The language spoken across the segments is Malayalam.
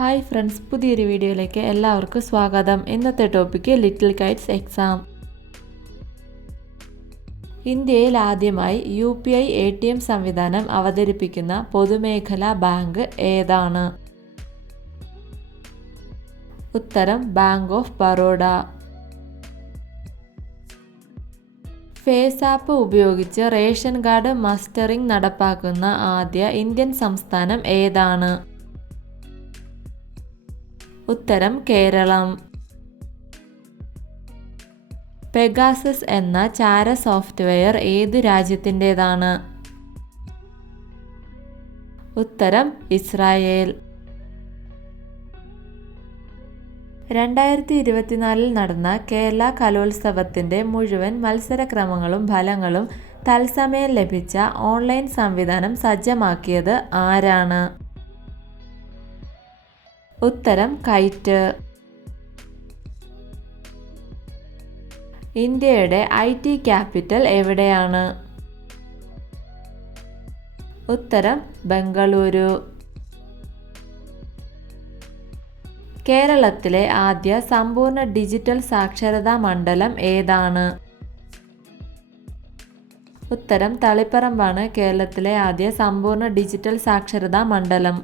ഹായ് ഫ്രണ്ട്സ്, പുതിയൊരു വീഡിയോയിലേക്ക് എല്ലാവർക്കും സ്വാഗതം. ഇന്നത്തെ ടോപ്പിക്ക് ലിറ്റിൽ കൈറ്റ്സ് എക്സാം. ഇന്ത്യയിൽ ആദ്യമായി UPI ATM സംവിധാനം അവതരിപ്പിക്കുന്ന പൊതുമേഖലാ ബാങ്ക് ഏതാണ്? ഉത്തരം bank of Baroda. Face app ഉപയോഗിച്ച് റേഷൻ കാർഡ് മസ്റ്ററിംഗ് നടപ്പാക്കുന്ന ആദ്യ ഇന്ത്യൻ സംസ്ഥാനം ഏതാണ്? ഉത്തരം കേരളം. പെഗാസസ് എന്ന ചാര സോഫ്റ്റ്വെയർ ഏത് രാജ്യത്തിൻ്റെതാണ്? ഉത്തരം ഇസ്രായേൽ. 2024 നടന്ന കേരള കലോത്സവത്തിൻ്റെ മുഴുവൻ മത്സരക്രമങ്ങളും ഫലങ്ങളും തത്സമയം ലഭിച്ച ഓൺലൈൻ സംവിധാനം സജ്ജമാക്കിയത് ആരാണ്? ഉത്തരം കൈറ്റ്. ഇന്ത്യയുടെ IT ക്യാപിറ്റൽ എവിടെയാണ്? ഉത്തരം ബംഗളൂരു. കേരളത്തിലെ ആദ്യ സമ്പൂർണ്ണ ഡിജിറ്റൽ സാക്ഷരതാ മണ്ഡലം ഏതാണ്? ഉത്തരം തളിപ്പറമ്പാണ് കേരളത്തിലെ ആദ്യ സമ്പൂർണ്ണ ഡിജിറ്റൽ സാക്ഷരതാ മണ്ഡലം.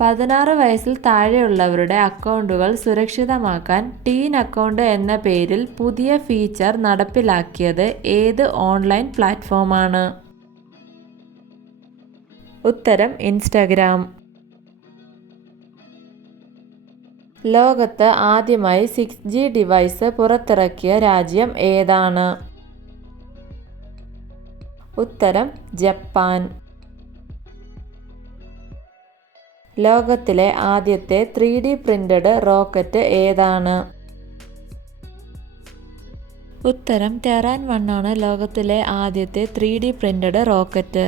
16 വയസ്സിൽ താഴെയുള്ളവരുടെ അക്കൗണ്ടുകൾ സുരക്ഷിതമാക്കാൻ ടീൻ അക്കൗണ്ട് എന്ന പേരിൽ പുതിയ ഫീച്ചർ നടപ്പിലാക്കിയത് ഏത് ഓൺലൈൻ പ്ലാറ്റ്ഫോമാണ്? ഉത്തരം ഇൻസ്റ്റഗ്രാം. ലോകത്ത് ആദ്യമായി 6G ഡിവൈസ് പുറത്തിറക്കിയ രാജ്യം ഏതാണ്? ഉത്തരം ജപ്പാൻ. ലോകത്തിലെ ആദ്യത്തെ 3D പ്രിന്റഡ് റോക്കറ്റ് ഏതാണ്? ഉത്തരം ടെറാൻ 1 ആണ് ലോകത്തിലെ ആദ്യത്തെ 3D printed rocket.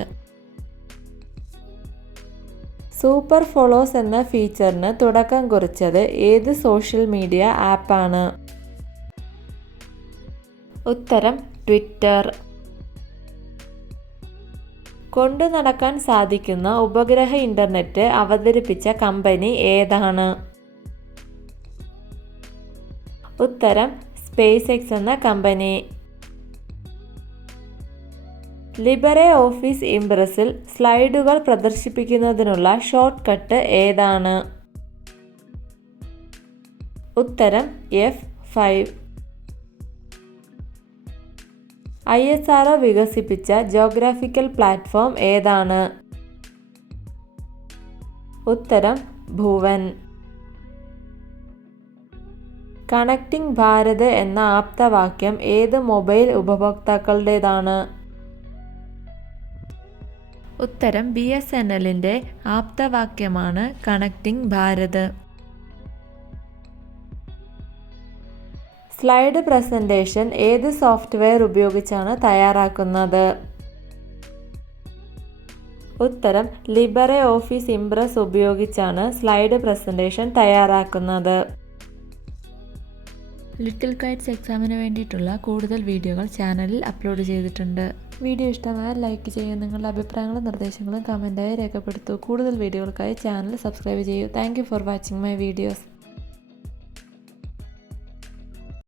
Super follows എന്ന ഫീച്ചറിന് തുടക്കം കുറിച്ചത് ഏത് സോഷ്യൽ മീഡിയ ആപ്പാണ്? ഉത്തരം ട്വിറ്റർ. കൊണ്ടു നടക്കാൻ സാധിക്കുന്ന ഉപഗ്രഹ ഇന്റർനെറ്റ് അവതരിപ്പിച്ച കമ്പനി ഏതാണ്? ഉത്തരം സ്പേസ് എക്സ് എന്ന കമ്പനി. ലിബറെ ഓഫീസ് ഇംപ്രസിൽ സ്ലൈഡുകൾ പ്രദർശിപ്പിക്കുന്നതിനുള്ള ഷോർട്ട് കട്ട് ഏതാണ്? ഉത്തരം F5. ISRO വികസിപ്പിച്ച ജോഗ്രാഫിക്കൽ പ്ലാറ്റ്ഫോം ഏതാണ്? ഉത്തരം ഭുവൻ. കണക്റ്റിംഗ് ഭാരത് എന്ന ആപ്തവാക്യം ഏത് മൊബൈൽ ഉപഭോക്താക്കളുടേതാണ്? ഉത്തരം BSNLന്റെ ആപ്തവാക്യമാണ് കണക്റ്റിംഗ് ഭാരത്. സ്ലൈഡ് പ്രസന്റേഷൻ ഏത് സോഫ്റ്റ്വെയർ ഉപയോഗിച്ചാണ് തയ്യാറാക്കുന്നത്? ഉത്തരം ലിബറെ ഓഫീസ് ഇംപ്രസ് ഉപയോഗിച്ചാണ് സ്ലൈഡ് പ്രസന്റേഷൻ തയ്യാറാക്കുന്നത്. ലിറ്റിൽ കൈറ്റ്സ് എക്സാമിന് വേണ്ടിയിട്ടുള്ള കൂടുതൽ വീഡിയോകൾ ചാനലിൽ അപ്ലോഡ് ചെയ്തിട്ടുണ്ട്. വീഡിയോ ഇഷ്ടമായാൽ ലൈക്ക് ചെയ്യുക. നിങ്ങളുടെ അഭിപ്രായങ്ങളും നിർദ്ദേശങ്ങളും കമൻറ്റായി രേഖപ്പെടുത്തൂ. കൂടുതൽ വീഡിയോകൾക്കായി ചാനൽ സബ്സ്ക്രൈബ് ചെയ്യൂ. Thank you for watching my videos.